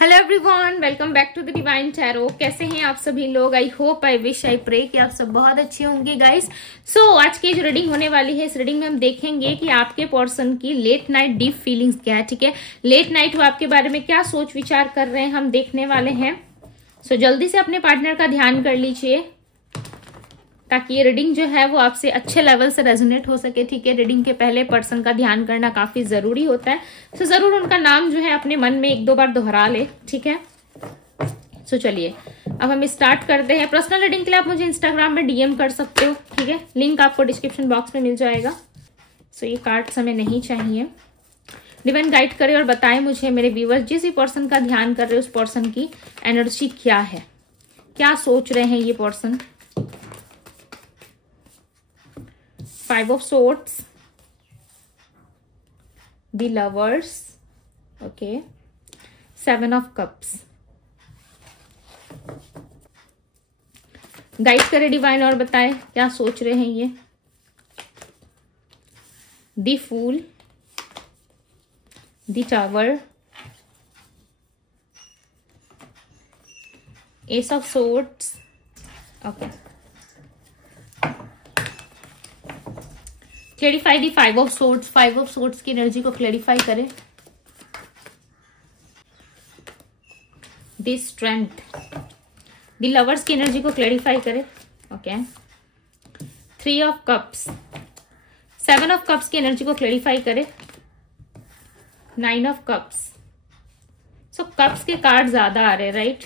Hello everyone, welcome back to the divine tarot. कैसे हैं आप सभी लोग? I hope, I wish, I pray कि आप सब बहुत अच्छे होंगे गाइस। सो आज की जो रीडिंग होने वाली है, इस रीडिंग में हम देखेंगे कि आपके पर्सन की लेट नाइट डीप फीलिंग्स क्या है। ठीक है, लेट नाइट वो आपके बारे में क्या सोच विचार कर रहे हैं, हम देखने वाले हैं। सो जल्दी से अपने पार्टनर का ध्यान कर लीजिए ताकि ये रीडिंग जो है वो आपसे अच्छे लेवल से रेजोनेट हो सके। ठीक है, रीडिंग के पहले पर्सन का ध्यान करना काफी जरूरी होता है। सो जरूर उनका नाम जो है अपने मन में एक दो बार दोहरा ले। ठीक है, सो चलिए अब हम स्टार्ट करते हैं। पर्सनल रीडिंग के लिए आप मुझे इंस्टाग्राम में डीएम कर सकते हो। ठीक है, लिंक आपको डिस्क्रिप्शन बॉक्स में मिल जाएगा। सो ये कार्ड्स हमें नहीं चाहिए। डिवाइन गाइड करे और बताएं मुझे मेरे व्यूअर्स, जिस भी पर्सन का ध्यान कर रहे हो उस पर्सन की एनर्जी क्या है, क्या सोच रहे हैं ये person. 5 of Swords, the Lovers, okay, 7 of Cups। Guide करे डिवाइन और बताए क्या सोच रहे हैं ये। The Fool, the Tower, Ace of Swords, okay। Clarify the 5 of Swords। 5 of Swords की एनर्जी को क्लेरिफाई करें। दी स्ट्रेंथ, दी लवर्स की एनर्जी को क्लेरिफाई करें। Okay, 3 of Cups, 7 of Cups की एनर्जी को क्लेरिफाई करें। 9 of Cups। सो कप्स के कार्ड ज्यादा आ रहे हैं, राइट।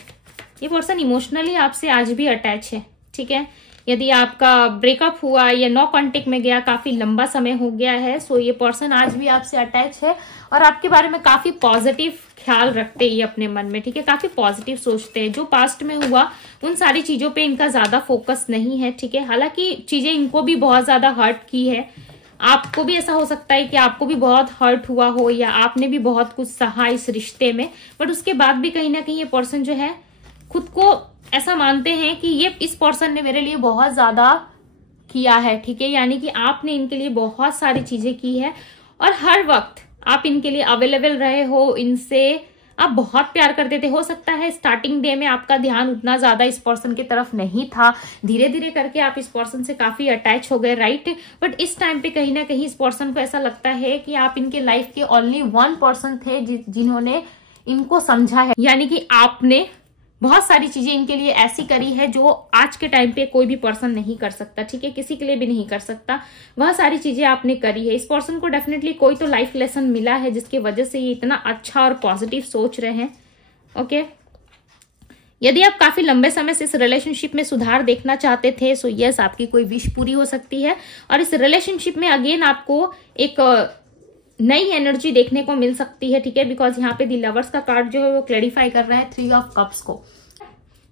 ये पर्सन इमोशनली आपसे आज भी अटैच है। ठीक है, यदि आपका ब्रेकअप हुआ या नो कांटेक्ट में गया, काफी लंबा समय हो गया है, सो ये पर्सन आज भी आपसे अटैच है और आपके बारे में काफी पॉजिटिव ख्याल रखते हैं ये अपने मन में। ठीक है, काफी पॉजिटिव सोचते हैं। जो पास्ट में हुआ उन सारी चीजों पे इनका ज्यादा फोकस नहीं है। ठीक है, हालांकि चीजें इनको भी बहुत ज्यादा हर्ट की है। आपको भी ऐसा हो सकता है कि आपको भी बहुत हर्ट हुआ हो या आपने भी बहुत कुछ सहा इस रिश्ते में, बट उसके बाद भी कहीं ना कहीं ये पर्सन जो है खुद को ऐसा मानते हैं कि ये इस पर्सन ने मेरे लिए बहुत ज्यादा किया है। ठीक है, यानी कि आपने इनके लिए बहुत सारी चीजें की है और हर वक्त आप इनके लिए अवेलेबल रहे हो। इनसे आप बहुत प्यार करते थे। हो सकता है स्टार्टिंग डे में आपका ध्यान उतना ज्यादा इस पर्सन की तरफ नहीं था, धीरे धीरे करके आप इस पर्सन से काफी अटैच हो गए, राइट। बट इस टाइम पे कहीं ना कहीं इस पर्सन को ऐसा लगता है कि आप इनके लाइफ के ओनली वन पर्सन थे जिन्होंने इनको समझा है। यानी कि आपने बहुत सारी चीजें इनके लिए ऐसी करी है जो आज के टाइम पे कोई भी पर्सन नहीं कर सकता। ठीक है, किसी के लिए भी नहीं कर सकता। वह सारी चीजें आपने करी है। इस पर्सन को डेफिनेटली कोई तो लाइफ लेसन मिला है जिसकी वजह से ये इतना अच्छा और पॉजिटिव सोच रहे हैं। ओके, यदि आप काफी लंबे समय से इस रिलेशनशिप में सुधार देखना चाहते थे, सो यस, आपकी कोई विश पूरी हो सकती है और इस रिलेशनशिप में अगेन आपको एक नई एनर्जी देखने को मिल सकती है। ठीक है, बिकॉज यहाँ पे दी लवर्स का कार्ड जो है वो क्लैरिफाई कर रहा है 3 of Cups को।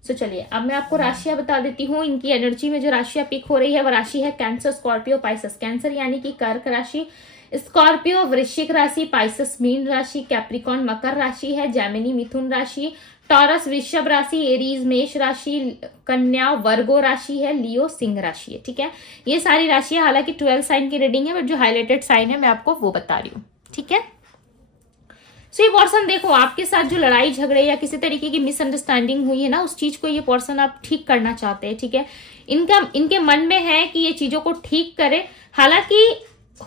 सो चलिए अब मैं आपको राशियां बता देती हूँ। इनकी एनर्जी में जो राशियां पिक हो रही है वो राशि है कैंसर, स्कॉर्पियो, पाइसेस। कैंसर यानी कि कर्क राशि, स्कॉर्पियो वृश्चिक राशि, पाइसेस मीन राशि, कैप्रिकॉन मकर राशि है, जेमिनी मिथुन राशि, टॉरस वृषभ राशि, एरीज मेष राशि, कन्या वर्गो राशि है, लियो सिंह राशि है। ठीक है, ये सारी राशियां हालांकि 12 साइन की रीडिंग है, बट जो हाईलाइटेड साइन है मैं आपको वो बता रही हूँ। ठीक है, सो ये पर्सन देखो आपके साथ जो लड़ाई झगड़े या किसी तरीके की मिसअंडरस्टैंडिंग हुई है ना, उस चीज को ये पर्सन आप ठीक करना चाहते हैं। ठीक है, इनके मन में है कि ये चीजों को ठीक करे। हालांकि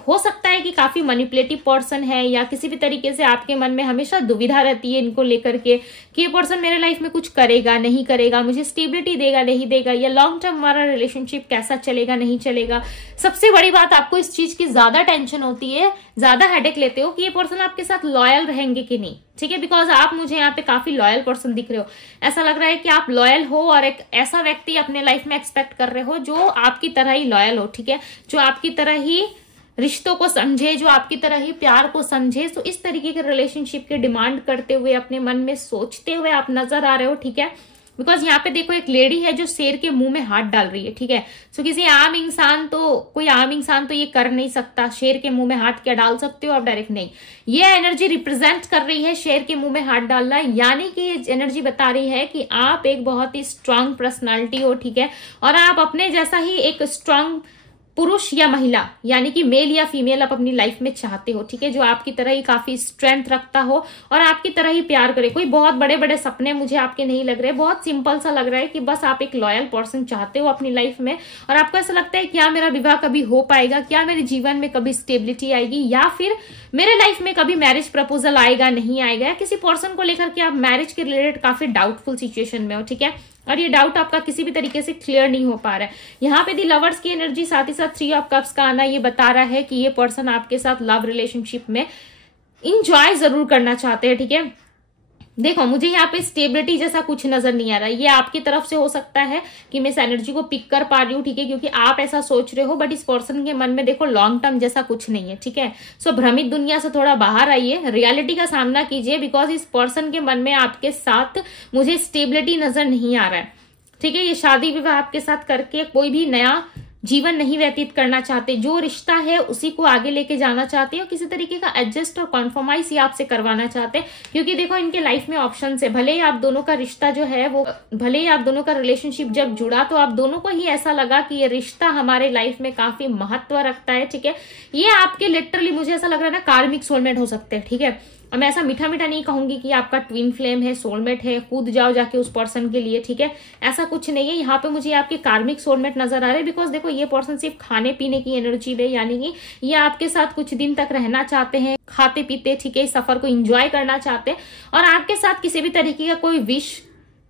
हो सकता है कि काफी मैनिपुलेटिव पर्सन है या किसी भी तरीके से आपके मन में हमेशा दुविधा रहती है इनको लेकर के कि ये पर्सन मेरे लाइफ में कुछ करेगा नहीं करेगा, मुझे स्टेबिलिटी देगा नहीं देगा, या लॉन्ग टर्म हमारा रिलेशनशिप कैसा चलेगा नहीं चलेगा। सबसे बड़ी बात, आपको इस चीज की ज्यादा टेंशन होती है, ज्यादा हेडेक लेते हो कि ये पर्सन आपके साथ लॉयल रहेंगे कि नहीं। ठीक है, बिकॉज आप मुझे यहाँ पे काफी लॉयल पर्सन दिख रहे हो। ऐसा लग रहा है कि आप लॉयल हो और एक ऐसा व्यक्ति अपने लाइफ में एक्सपेक्ट कर रहे हो जो आपकी तरह ही लॉयल हो। ठीक है, जो आपकी तरह ही रिश्तों को समझे, जो आपकी तरह ही प्यार को समझे। तो इस तरीके के रिलेशनशिप के डिमांड करते हुए, अपने मन में सोचते हुए आप नजर आ रहे हो। ठीक है, बिकॉज यहाँ पे देखो एक लेडी है जो शेर के मुंह में हाथ डाल रही है। ठीक है, सो किसी आम इंसान तो, कोई आम इंसान तो ये कर नहीं सकता। शेर के मुंह में हाथ क्या डाल सकते हो आप? डायरेक्ट नहीं। ये एनर्जी रिप्रेजेंट कर रही है शेर के मुंह में हाथ डालना, यानी कि ये एनर्जी बता रही है कि आप एक बहुत ही स्ट्रांग पर्सनालिटी हो। ठीक है, और आप अपने जैसा ही एक स्ट्रांग पुरुष या महिला यानी कि मेल या फीमेल आप अपनी लाइफ में चाहते हो, ठीक है, जो आपकी तरह ही काफी स्ट्रेंथ रखता हो और आपकी तरह ही प्यार करे। कोई बहुत बड़े बड़े सपने मुझे आपके नहीं लग रहे, बहुत सिंपल सा लग रहा है कि बस आप एक लॉयल पर्सन चाहते हो अपनी लाइफ में और आपको ऐसा लगता है क्या मेरा विवाह कभी हो पाएगा, क्या मेरे जीवन में कभी स्टेबिलिटी आएगी, या फिर मेरे लाइफ में कभी मैरिज प्रपोजल आएगा नहीं आएगा, या किसी पर्सन को लेकर के आप मैरिज के रिलेटेड काफी डाउटफुल सिचुएशन में हो, ठीक है, और ये डाउट आपका किसी भी तरीके से क्लियर नहीं हो पा रहा है। यहाँ पे दी लवर्स की एनर्जी साथ ही साथ 3 ऑफ कप्स का आना ये बता रहा है कि ये पर्सन आपके साथ लव रिलेशनशिप में इंजॉय जरूर करना चाहते हैं, ठीक है। देखो मुझे यहाँ पे स्टेबिलिटी जैसा कुछ नजर नहीं आ रहा है, ये आपकी तरफ से हो सकता है कि मैं इस एनर्जी को पिक कर पा रही हूँ, ठीक है, क्योंकि आप ऐसा सोच रहे हो, बट इस पर्सन के मन में देखो लॉन्ग टर्म जैसा कुछ नहीं है, ठीक है। सो भ्रमित दुनिया से थोड़ा बाहर आइए, रियलिटी का सामना कीजिए, बिकॉज इस पर्सन के मन में आपके साथ मुझे स्टेबिलिटी नजर नहीं आ रहा है, ठीक है। ये शादी विवाह आपके साथ करके कोई भी नया जीवन नहीं व्यतीत करना चाहते, जो रिश्ता है उसी को आगे लेके जाना चाहते हैं, किसी तरीके का एडजस्ट और कॉन्फर्माइज ही आपसे करवाना चाहते हैं, क्योंकि देखो इनके लाइफ में ऑप्शन है। भले ही आप दोनों का रिश्ता जो है वो, भले ही आप दोनों का रिलेशनशिप जब जुड़ा तो आप दोनों को ही ऐसा लगा कि ये रिश्ता हमारे लाइफ में काफी महत्व रखता है, ठीक है। ये आपके लिटरली मुझे ऐसा लग रहा है ना कार्मिक सोलमेट हो सकते हैं, ठीक है। और मैं ऐसा मीठा मीठा नहीं कहूंगी कि आपका ट्विन फ्लेम है, सोलमेट है, कूद जाओ जाके उस पर्सन के लिए, ठीक है, ऐसा कुछ नहीं है। यहाँ पे मुझे आपके कार्मिक सोलमेट नजर आ रहे हैं, बिकॉज देखो ये पर्सन सिर्फ खाने पीने की एनर्जी में, यानी कि ये आपके साथ कुछ दिन तक रहना चाहते हैं, खाते पीते, ठीक है, सफर को एंजॉय करना चाहते हैं, और आपके साथ किसी भी तरीके का कोई विश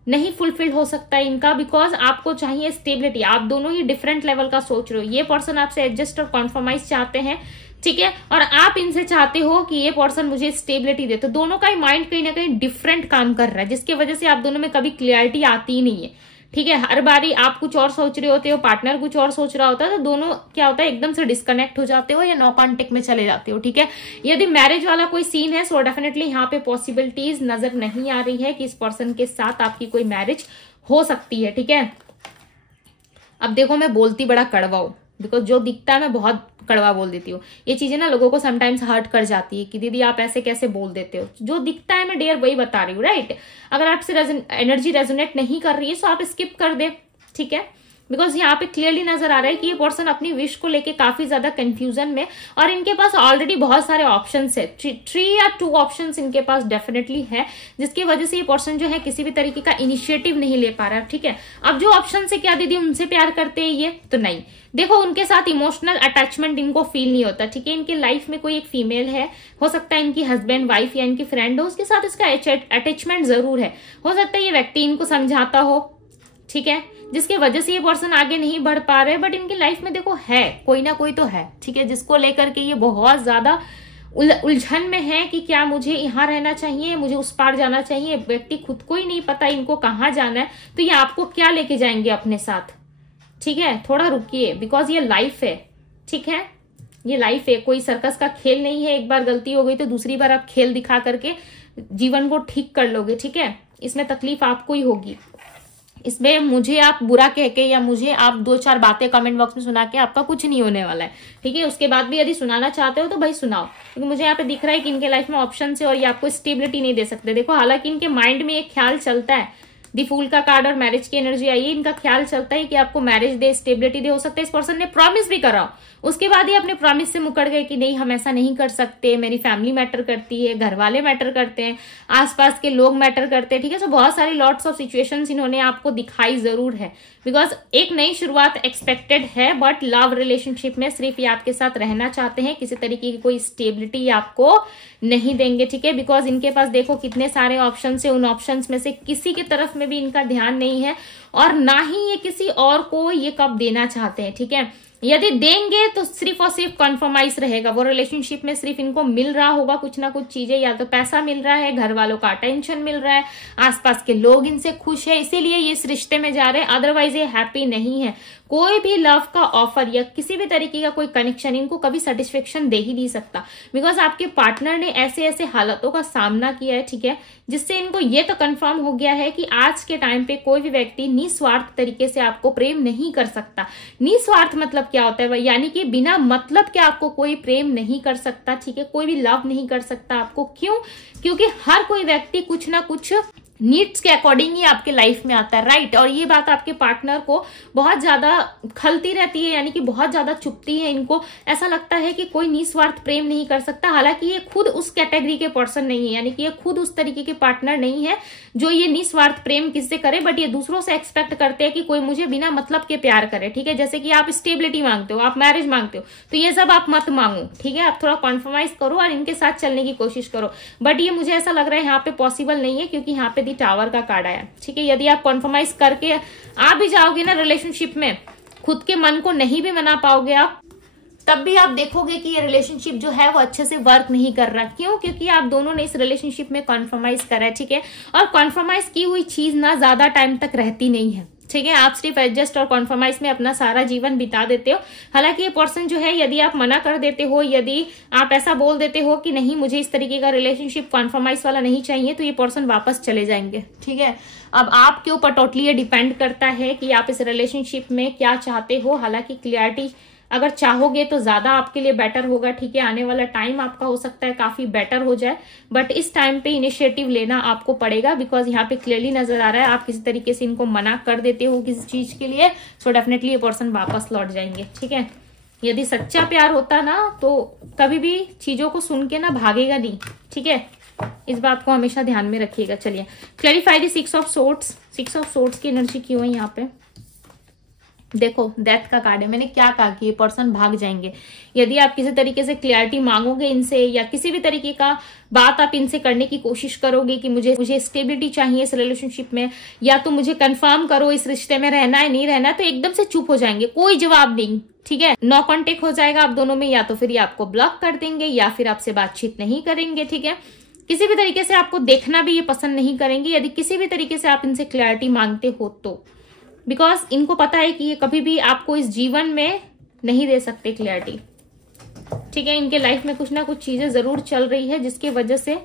नहीं फुलफिल हो सकता है इनका, बिकॉज आपको चाहिए स्टेबिलिटी। आप दोनों ही डिफरेंट लेवल का सोच रहे हो, ये पर्सन आपसे एडजस्ट और कॉन्फर्माइज चाहते हैं, ठीक है, और आप इनसे चाहते हो कि ये पर्सन मुझे स्टेबिलिटी दे। तो दोनों का ही माइंड कहीं ना कहीं डिफरेंट काम कर रहा है, जिसकी वजह से आप दोनों में कभी क्लियरिटी आती ही नहीं है, ठीक है। हर बारी आप कुछ और सोच रहे होते हो, पार्टनर कुछ और सोच रहा होता है, तो दोनों क्या होता है एकदम से डिस्कनेक्ट हो जाते हो या नो कॉन्टेक्ट में चले जाते हो, ठीक है। यदि मैरिज वाला कोई सीन है सो डेफिनेटली यहाँ पे पॉसिबिलिटीज नजर नहीं आ रही है कि इस पर्सन के साथ आपकी कोई मैरिज हो सकती है, ठीक है। अब देखो मैं बोलती बड़ा कड़वा हूं, बिकॉज जो दिखता है मैं बहुत कड़वा बोल देती हूँ। ये चीजें ना लोगों को समटाइम्स हर्ट कर जाती है कि दीदी आप ऐसे कैसे बोल देते हो। जो दिखता है मैं डेयर वही बता रही हूँ, राइट। अगर आपसे एनर्जी रेजोनेट नहीं कर रही है तो आप स्किप कर दे, ठीक है, बिकॉज यहाँ पे क्लियरली नजर आ रहा है कि ये पर्सन अपनी विश को लेके काफी ज्यादा कंफ्यूजन में, और इनके पास ऑलरेडी बहुत सारे ऑप्शंस है, 3 या 2 ऑप्शंस इनके पास डेफिनेटली है, जिसकी वजह से ये पर्सन जो है किसी भी तरीके का इनिशिएटिव नहीं ले पा रहा, ठीक है। अब जो ऑप्शन से क्या दीदी उनसे प्यार करते हैं ये, तो नहीं, देखो उनके साथ इमोशनल अटैचमेंट इनको फील नहीं होता, ठीक है। इनके लाइफ में कोई एक फीमेल है, हो सकता है इनकी हस्बैंड वाइफ या इनकी फ्रेंड हो, उसके साथ इसका अटैचमेंट जरूर है, हो सकता है ये व्यक्ति इनको समझाता हो, ठीक है, जिसकी वजह से ये पर्सन आगे नहीं बढ़ पा रहे, बट इनकी लाइफ में देखो है कोई ना कोई तो है, ठीक है, जिसको लेकर के ये बहुत ज्यादा उलझन में है कि क्या मुझे यहाँ रहना चाहिए, मुझे उस पार जाना चाहिए। व्यक्ति खुद को ही नहीं पता इनको कहाँ जाना है, तो ये आपको क्या लेके जाएंगे अपने साथ, ठीक है। थोड़ा रुकिए, बिकॉज ये लाइफ है, ठीक है, ये लाइफ है, कोई सर्कस का खेल नहीं है। एक बार गलती हो गई तो दूसरी बार आप खेल दिखा करके जीवन को ठीक कर लोगे, ठीक है। इसमें तकलीफ आपको ही होगी, इसमें मुझे आप बुरा कह के या मुझे आप 2-4 बातें कमेंट बॉक्स में सुना के आपका कुछ नहीं होने वाला है, ठीक है। उसके बाद भी यदि सुनाना चाहते हो तो भाई सुनाओ, क्योंकि मुझे यहाँ पे दिख रहा है कि इनके लाइफ में ऑप्शन है और ये आपको स्टेबिलिटी नहीं दे सकते। देखो हालांकि इनके माइंड में एक ख्याल चलता है, दी फूल का कार्ड और मैरिज की एनर्जी आई है, इनका ख्याल चलता है कि आपको मैरिज दे, स्टेबिलिटी दे। हो सकता है इस पर्सन ने प्रॉमिस भी करा, उसके बाद ही अपने प्रॉमिस से मुकर गए कि नहीं हम ऐसा नहीं कर सकते, मेरी फैमिली मैटर करती है, घर वाले मैटर करते हैं, आसपास के लोग मैटर करते हैं, ठीक है। सो बहुत सारी लॉट्स ऑफ सिचुएशंस इन्होंने आपको दिखाई जरूर है, बिकॉज एक नई शुरुआत एक्सपेक्टेड है, बट लव रिलेशनशिप में सिर्फ ये आपके साथ रहना चाहते हैं, किसी तरीके की कोई स्टेबिलिटी आपको नहीं देंगे, ठीक है। बिकॉज इनके पास देखो कितने सारे ऑप्शन है, उन ऑप्शन में से किसी की तरफ में भी इनका ध्यान नहीं है, और ना ही ये किसी और को ये कब देना चाहते हैं, ठीक है। यदि देंगे तो सिर्फ और सिर्फ कॉन्फर्माइज रहेगा, वो रिलेशनशिप में सिर्फ इनको मिल रहा होगा कुछ ना कुछ चीजें, या तो पैसा मिल रहा है, घर वालों का अटेंशन मिल रहा है, आसपास के लोग इनसे खुश है, इसीलिए ये इस रिश्ते में जा रहे हैं, अदरवाइज ये हैप्पी नहीं है। कोई भी लव का ऑफर या किसी भी तरीके का कोई कनेक्शन इनको कभी सेटिस्फेक्शन दे ही नहीं सकता, बिकॉज आपके पार्टनर ने ऐसे ऐसे हालातों का सामना किया है, ठीक है, जिससे इनको ये तो कंफर्म हो गया है कि आज के टाइम पे कोई भी व्यक्ति निस्वार्थ तरीके से आपको प्रेम नहीं कर सकता। निस्वार्थ मतलब क्या होता है, यानी कि बिना मतलब के आपको कोई प्रेम नहीं कर सकता, ठीक है, कोई भी लव नहीं कर सकता आपको। क्यों? क्योंकि हर कोई व्यक्ति कुछ ना कुछ नीड्स के अकॉर्डिंग ही आपके लाइफ में आता है, राइट। और ये बात आपके पार्टनर को बहुत ज्यादा खलती रहती है, यानी कि बहुत ज्यादा चुभती है। इनको ऐसा लगता है कि कोई निस्वार्थ प्रेम नहीं कर सकता, हालांकि ये खुद उस कैटेगरी के पर्सन नहीं है, यानी कि ये खुद उस तरीके के पार्टनर नहीं है जो ये निस्वार्थ प्रेम किससे करे, बट ये दूसरों से एक्सपेक्ट करते हैं कि कोई मुझे बिना मतलब के प्यार करे, ठीक है। जैसे कि आप स्टेबिलिटी मांगते हो, आप मैरिज मांगते हो, तो ये सब आप मत मांगो, ठीक है। आप थोड़ा कॉम्प्रोमाइज करो और इनके साथ चलने की कोशिश करो, बट ये मुझे ऐसा लग रहा है यहाँ पे पॉसिबल नहीं है, क्योंकि यहाँ पे दी टावर का कार्ड आया, ठीक है। यदि आप कॉम्प्रोमाइज करके आ भी जाओगे ना रिलेशनशिप में, खुद के मन को नहीं भी मना पाओगे आप, तब भी आप देखोगे कि ये रिलेशनशिप जो है वो अच्छे से वर्क नहीं कर रहा। क्यों? क्योंकि आप दोनों ने इस रिलेशनशिप में कॉम्प्रोमाइज करा है, ठीक है। और कॉम्प्रोमाइज की हुई चीज ना ज्यादा टाइम तक रहती नहीं है, ठीक है। आप सिर्फ एडजस्ट और कॉम्प्रोमाइज में अपना सारा जीवन बिता देते हो। हालांकि ये पर्सन जो है, यदि आप मना कर देते हो, यदि आप ऐसा बोल देते हो कि नहीं मुझे इस तरीके का रिलेशनशिप कॉम्प्रोमाइज वाला नहीं चाहिए, तो ये पर्सन वापस चले जाएंगे, ठीक है। अब आपके ऊपर टोटली ये डिपेंड करता है कि आप इस रिलेशनशिप में क्या चाहते हो। हालांकि क्लियरिटी अगर चाहोगे तो ज्यादा आपके लिए बेटर होगा, ठीक है। आने वाला टाइम आपका हो सकता है काफी बेटर हो जाए, बट इस टाइम पे इनिशिएटिव लेना आपको पड़ेगा, बिकॉज यहाँ पे क्लियरली नजर आ रहा है आप किसी तरीके से इनको मना कर देते हो किसी चीज के लिए, सो डेफिनेटली ये पर्सन वापस लौट जाएंगे, ठीक है। यदि सच्चा प्यार होता ना तो कभी भी चीजों को सुन के ना भागेगा नहीं, ठीक है। इस बात को हमेशा ध्यान में रखिएगा। चलिए clarify the 6 of swords. 6 of swords की एनर्जी क्यों है यहाँ पे? देखो डेथ का कार्ड है। मैंने क्या कहा कि ये पर्सन भाग जाएंगे। यदि आप किसी तरीके से क्लियरिटी मांगोगे इनसे, या किसी भी तरीके का बात आप इनसे करने की कोशिश करोगे कि मुझे स्टेबिलिटी चाहिए इस रिलेशनशिप में, या तो मुझे कंफर्म करो इस रिश्ते में रहना है नहीं रहना है, तो एकदम से चुप हो जाएंगे, कोई जवाब नहीं, ठीक है। नो कॉन्टेक्ट हो जाएगा आप दोनों में, या तो फिर ये आपको ब्लॉक कर देंगे या फिर आपसे बातचीत नहीं करेंगे, ठीक है। किसी भी तरीके से आपको देखना भी ये पसंद नहीं करेंगे यदि किसी भी तरीके से आप इनसे क्लैरिटी मांगते हो तो, बिकॉज इनको पता है कि ये कभी भी आपको इस जीवन में नहीं दे सकते क्लैरिटी, ठीक है। इनके लाइफ में कुछ ना कुछ चीजें जरूर चल रही है जिसकी वजह से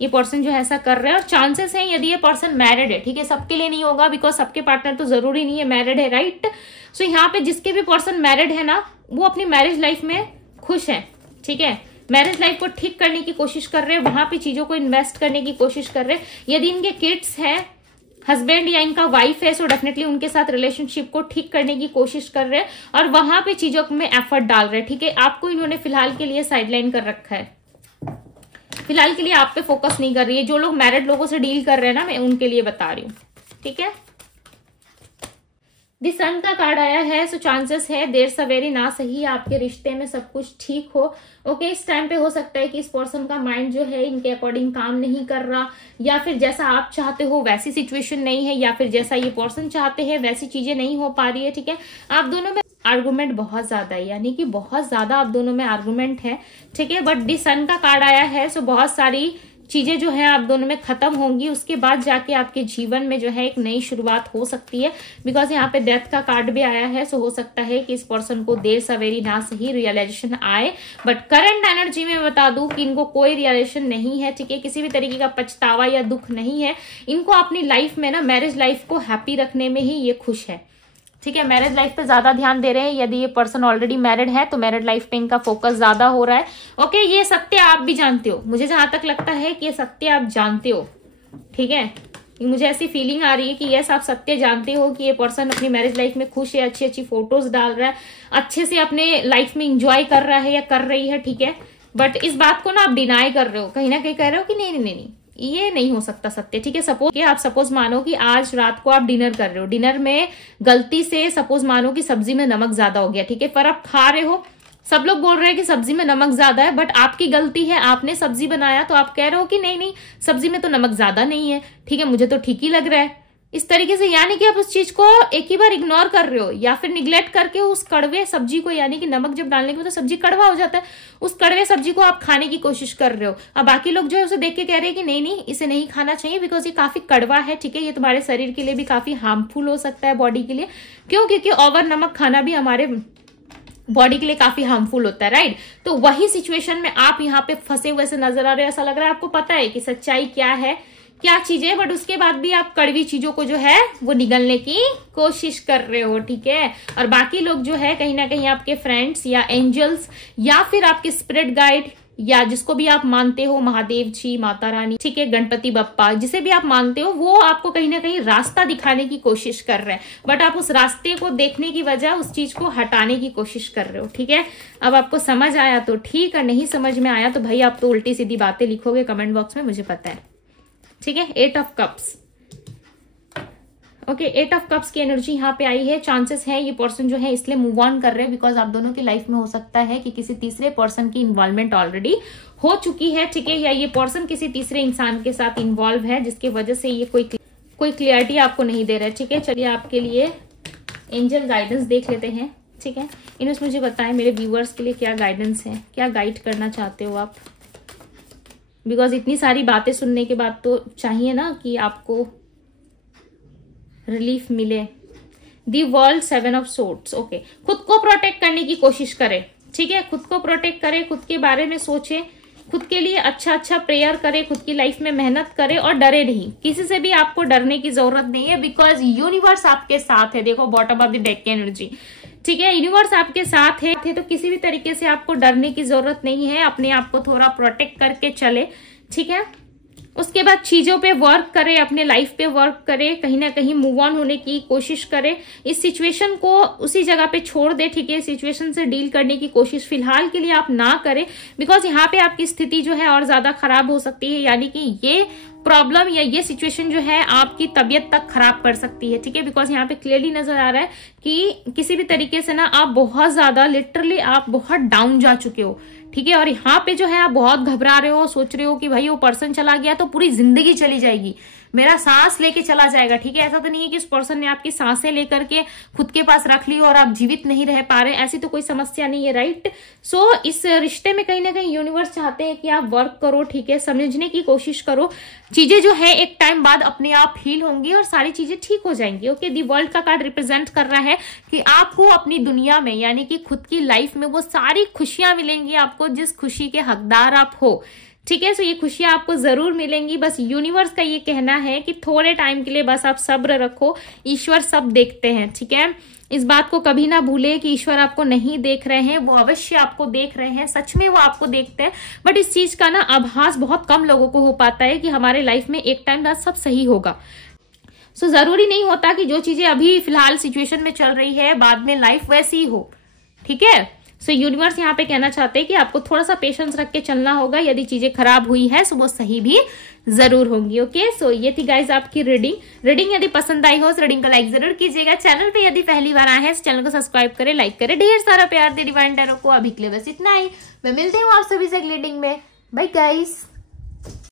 ये पर्सन जो है ऐसा कर रहे हैं। और चांसेस हैं यदि ये पर्सन मैरिड है, ठीक है, सबके लिए नहीं होगा बिकॉज सबके पार्टनर तो जरूरी नहीं है मैरिड है, राइट। सो यहाँ पे जिसके भी पर्सन मैरिड है ना, वो अपनी मैरिज लाइफ में खुश है, ठीक है। मैरिज लाइफ को ठीक करने की कोशिश कर रहे हैं, वहां पे चीजों को इन्वेस्ट करने की कोशिश कर रहे हैं। यदि इनके किड्स हैं, हस्बैंड या इनका वाइफ है, सो डेफिनेटली उनके साथ रिलेशनशिप को ठीक करने की कोशिश कर रहे हैं और वहां पे चीजों में एफर्ट डाल रहे हैं, ठीक है। आपको इन्होंने फिलहाल के लिए साइडलाइन कर रखा है, फिलहाल के लिए आप पे फोकस नहीं कर रही है। जो लोग मैरिड लोगों से डील कर रहे हैं ना, मैं उनके लिए बता रही हूँ, ठीक है। द सन का कार्ड आया है, सो चांसेस है देर सवेरे ना सही आपके रिश्ते में सब कुछ ठीक हो। ओके, इस टाइम पे हो सकता है कि इस पर्सन का माइंड जो है इनके अकॉर्डिंग काम नहीं कर रहा, या फिर जैसा आप चाहते हो वैसी सिचुएशन नहीं है, या फिर जैसा ये पर्सन चाहते हैं वैसी चीजें नहीं हो पा रही है, ठीक है। आप दोनों में आर्गुमेंट बहुत ज्यादा है, यानी कि बहुत ज्यादा आप दोनों में आर्गुमेंट है, ठीक है। बट द सन का कार्ड आया है, सो बहुत सारी चीजें जो है आप दोनों में खत्म होंगी, उसके बाद जाके आपके जीवन में जो है एक नई शुरुआत हो सकती है। बिकॉज यहाँ पे डेथ का कार्ड भी आया है, सो हो सकता है कि इस पर्सन को देर सवेरी ना सही रियलाइजेशन आए। बट करंट एनर्जी में बता दूं कि इनको कोई रियलाइजेशन नहीं है, ठीक है। किसी भी तरीके का पछतावा या दुख नहीं है। इनको अपनी लाइफ में ना, मैरिज लाइफ को हैप्पी रखने में ही ये खुश है, ठीक है। मैरिज लाइफ पे ज्यादा ध्यान दे रहे हैं। यदि ये पर्सन ऑलरेडी मैरिड है तो मैरिड लाइफ पे इनका फोकस ज्यादा हो रहा है। ओके, ये सत्य आप भी जानते हो, मुझे जहां तक लगता है कि ये सत्य आप जानते हो, ठीक है। मुझे ऐसी फीलिंग आ रही है कि यस, आप सत्य जानते हो कि ये पर्सन अपनी मैरिज लाइफ में खुश है, अच्छी अच्छी फोटोज डाल रहा है, अच्छे से अपने लाइफ में इंजॉय कर रहा है या कर रही है, ठीक है। बट इस बात को ना आप डिनाई कर रहे हो, कहीं ना कहीं कह रहे हो कि नहीं, ये नहीं हो सकता सत्य, ठीक है। सपोज मानो कि आज रात को आप डिनर कर रहे हो, डिनर में गलती से सपोज मानो कि सब्जी में नमक ज्यादा हो गया, ठीक है। पर आप खा रहे हो, सब लोग बोल रहे हैं कि सब्जी में नमक ज्यादा है, बट आपकी गलती है, आपने सब्जी बनाया तो आप कह रहे हो कि नहीं सब्जी में तो नमक ज्यादा नहीं है, ठीक है, मुझे तो ठीक ही लग रहा है। इस तरीके से यानी कि आप उस चीज को एक ही बार इग्नोर कर रहे हो, या फिर निग्लेक्ट करके उस कड़वे सब्जी को, यानी कि नमक जब डालने के बाद तो सब्जी कड़वा हो जाता है, उस कड़वे सब्जी को आप खाने की कोशिश कर रहे हो। अब बाकी लोग जो है उसे देख के कह रहे हैं कि नहीं इसे नहीं खाना चाहिए बिकॉज ये काफी कड़वा है, ठीक है। ये तुम्हारे शरीर के लिए भी काफी हार्मफुल हो सकता है, बॉडी के लिए। क्यों? क्योंकि ओवर नमक खाना भी हमारे बॉडी के लिए काफी हार्मफुल होता है, राइट। तो वही सिचुएशन में आप यहाँ पे फंसे हुए से नजर आ रहे हो। ऐसा लग रहा है आपको पता है कि सच्चाई क्या है, क्या चीजें, बट उसके बाद भी आप कड़वी चीजों को जो है वो निगलने की कोशिश कर रहे हो, ठीक है। और बाकी लोग जो है कहीं ना कहीं आपके फ्रेंड्स या एंजल्स या फिर आपके स्पिरिट गाइड या जिसको भी आप मानते हो, महादेव जी, माता रानी, ठीक है, गणपति बप्पा, जिसे भी आप मानते हो, वो आपको कहीं ना कहीं रास्ता दिखाने की कोशिश कर रहे हैं, बट आप उस रास्ते को देखने की बजाय उस चीज को हटाने की कोशिश कर रहे हो। ठीक है, अब आपको समझ आया तो ठीक है, नहीं समझ में आया तो भाई आप तो उल्टी सीधी बातें लिखोगे कमेंट बॉक्स में, मुझे पता है। ठीक है, 8 of cups, okay, 8 of cups की एनर्जी यहाँ पे आई है। चांसेस है ये पर्सन जो है इसलिए मूव ऑन कर रहे हैं बिकॉज आप दोनों की लाइफ में हो सकता है कि किसी तीसरे पर्सन की इन्वॉल्वमेंट ऑलरेडी हो चुकी है। ठीक है, या ये पर्सन किसी तीसरे इंसान के साथ इन्वॉल्व है जिसकी वजह से ये कोई क्लियरिटी आपको नहीं दे रहा है। ठीक है, चलिए आपके लिए एंजल गाइडेंस देख लेते हैं। ठीक है, इन्हें मुझे बताएं मेरे व्यूअर्स के लिए क्या गाइडेंस है, क्या गाइड करना चाहते हो आप, बिकॉज इतनी सारी बातें सुनने के बाद तो चाहिए ना कि आपको रिलीफ मिले। The world, 7 of swords, okay, खुद को प्रोटेक्ट करने की कोशिश करें। ठीक है, खुद को प्रोटेक्ट करें, खुद के बारे में सोचें, खुद के लिए अच्छा प्रेयर करें, खुद की लाइफ में मेहनत करें और डरे नहीं, किसी से भी आपको डरने की जरूरत नहीं है बिकॉज यूनिवर्स आपके साथ है। देखो बॉटम ऑफ द डेक की एनर्जी, ठीक है, यूनिवर्स आपके साथ है तो किसी भी तरीके से आपको डरने की जरूरत नहीं है। अपने आप को थोड़ा प्रोटेक्ट करके चले। ठीक है, उसके बाद चीजों पे वर्क करें, अपने लाइफ पे वर्क करें, कहीं ना कहीं मूव ऑन होने की कोशिश करें, इस सिचुएशन को उसी जगह पे छोड़ दे। ठीक है, सिचुएशन से डील करने की कोशिश फिलहाल के लिए आप ना करें बिकॉज यहाँ पे आपकी स्थिति जो है और ज्यादा खराब हो सकती है, यानी कि ये प्रॉब्लम या ये सिचुएशन जो है आपकी तबीयत तक खराब कर सकती है। ठीक है, बिकॉज यहाँ पे क्लियरली नजर आ रहा है कि किसी भी तरीके से ना आप बहुत ज्यादा लिटरली आप बहुत डाउन जा चुके हो। ठीक है, और यहाँ पे जो है आप बहुत घबरा रहे हो, सोच रहे हो कि भाई वो पर्सन चला गया तो पूरी जिंदगी चली जाएगी, मेरा सांस लेके चला जाएगा। ठीक है, ऐसा तो नहीं है कि उस पर्सन ने आपकी सांसें लेकर के खुद के पास रख ली और आप जीवित नहीं रह पा रहे, ऐसी तो कोई समस्या नहीं है, राइट। सो इस रिश्ते में कहीं ना कहीं यूनिवर्स चाहते हैं कि आप वर्क करो। ठीक है, समझने की कोशिश करो, चीजें जो है एक टाइम बाद अपने आप हील होंगी और सारी चीजें ठीक हो जाएंगी। ओके, दी वर्ल्ड का कार्ड रिप्रेजेंट कर रहा है कि आपको अपनी दुनिया में यानी कि खुद की लाइफ में वो सारी खुशियां मिलेंगी आपको जिस खुशी के हकदार आप हो। ठीक है, सो ये खुशियां आपको जरूर मिलेंगी। बस यूनिवर्स का ये कहना है कि थोड़े टाइम के लिए बस आप सब्र रखो, ईश्वर सब देखते हैं। ठीक है, इस बात को कभी ना भूले कि ईश्वर आपको नहीं देख रहे हैं, वो अवश्य आपको देख रहे हैं, सच में वो आपको देखते हैं, बट इस चीज का ना आभास बहुत कम लोगों को हो पाता है कि हमारे लाइफ में एक टाइम बाद सब सही होगा। सो जरूरी नहीं होता कि जो चीजें अभी फिलहाल सिचुएशन में चल रही है बाद में लाइफ वैसी ही हो। ठीक है, सो यूनिवर्स यहाँ पे कहना चाहते हैं कि आपको थोड़ा सा पेशेंस रख के चलना होगा, यदि चीजें खराब हुई है तो वो सही भी जरूर होंगी। ओके, सो ये थी गाइज आपकी रीडिंग यदि पसंद आई हो तो रीडिंग को लाइक जरूर कीजिएगा। चैनल पे यदि पहली बार आए हैं तो चैनल को सब्सक्राइब करें, लाइक करें, ढेर सारा प्यार दे डिवाइन टैरो को। अभी के लिए बस इतना ही, मैं मिलती हूँ आप सभी से अगली रीडिंग में। Bye guys.